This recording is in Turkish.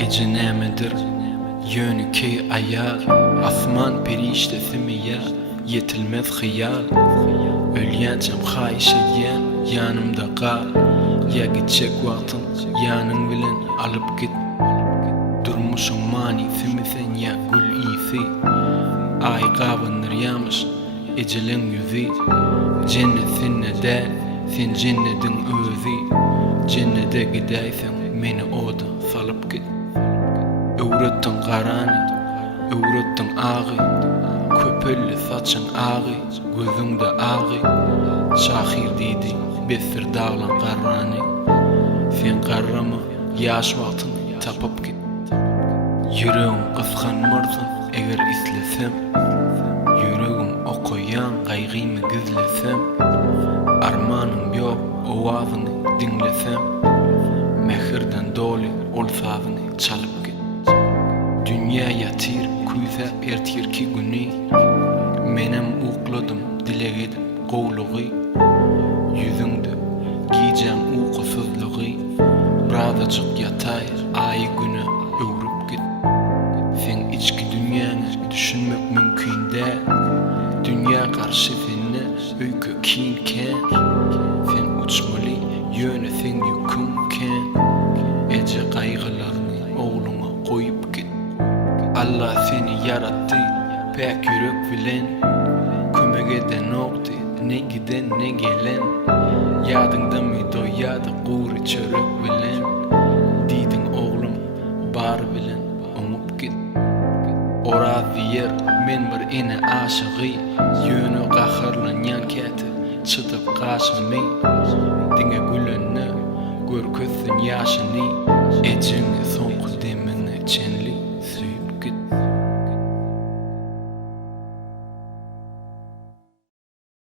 Ecenemedir yönü key ayal, asman periştesi mi ya, yetilmez hıyal. Ölýänçem haýyş edýän yanımda kal, ya gidecek wagtyň ýanyň bilen alyp git. Durmuşyň manysy sen ya gül isi, ay gabanyrýarmyş ejeliň ýüzi. Cennet sende däl, sen cennetiň özi. Cennete gidäýsen meni oda salyp git. Öwretdiň garany, öwretdiň agy, köpelli saçyň agy, gözüňde agy. Şahir diýdi besir daglan garrany, sen garrama ýaş wagtyň tapyp git. Yüreğim kıskanmarsın eger islesem, yüreğim okuyan gaýgymy gizlesem, armanım yok owazyny dinlesem, mehirden doly ol sazyny çalyp git. Dünya ýatyr küýse ertirki güni, menem ukladym dilegedim gowlugy. Yüzüňde giýjäň ukusuzlygy, birazajyk ýataýar ay güne öwrüp git. Sen içki dünýäni düşünmek mümkin däl, dünýä garşy sende öýke kiýken. Sen uçmaly ýöne sen ýükümken, eje gaýgylaryny ogluna goýup git. Allah seni yaratdy pek ýürek bilen, kömek eden okdy ne giden ne gelen. Ýadyňda my doýady gury çörek bilen, diýdiň oglum bar bilen oňup git. Oraz yer men bir ene aşygy, ýöne gaharlanýan käte çytyp gaşmy. Diňe gülenni görkezsin ýaşyny, ejiň soňky demini çen